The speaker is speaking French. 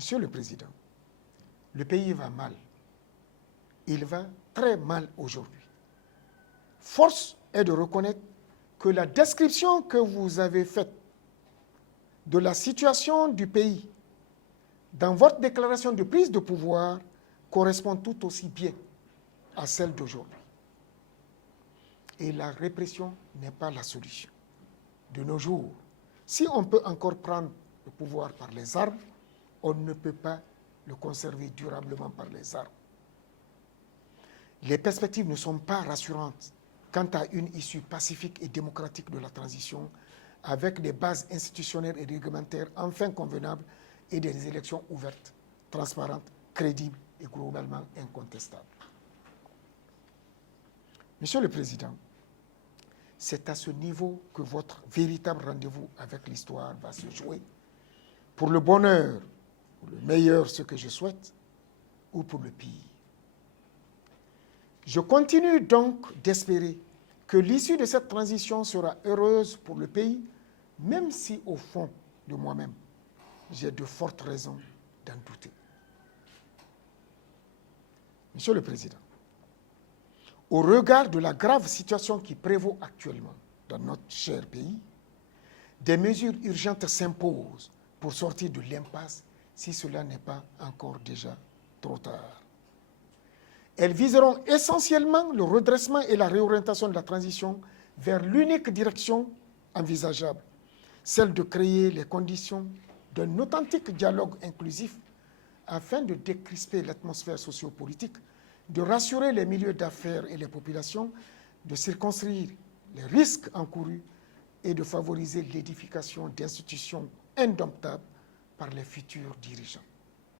Monsieur le Président, le pays va mal. Il va très mal aujourd'hui. Force est de reconnaître que la description que vous avez faite de la situation du pays dans votre déclaration de prise de pouvoir correspond tout aussi bien à celle d'aujourd'hui. Et la répression n'est pas la solution. De nos jours, si on peut encore prendre le pouvoir par les armes, on ne peut pas le conserver durablement par les armes. Les perspectives ne sont pas rassurantes quant à une issue pacifique et démocratique de la transition avec des bases institutionnelles et réglementaires enfin convenables et des élections ouvertes, transparentes, crédibles et globalement incontestables. Monsieur le Président, c'est à ce niveau que votre véritable rendez-vous avec l'histoire va se jouer. Pour le bonheur, pour le meilleur, ce que je souhaite, ou pour le pire. Je continue donc d'espérer que l'issue de cette transition sera heureuse pour le pays, même si au fond de moi-même, j'ai de fortes raisons d'en douter. Monsieur le Président, au regard de la grave situation qui prévaut actuellement dans notre cher pays, des mesures urgentes s'imposent pour sortir de l'impasse si cela n'est pas encore déjà trop tard. Elles viseront essentiellement le redressement et la réorientation de la transition vers l'unique direction envisageable, celle de créer les conditions d'un authentique dialogue inclusif afin de décrisper l'atmosphère sociopolitique, de rassurer les milieux d'affaires et les populations, de circonscrire les risques encourus et de favoriser l'édification d'institutions indomptables par les futurs dirigeants.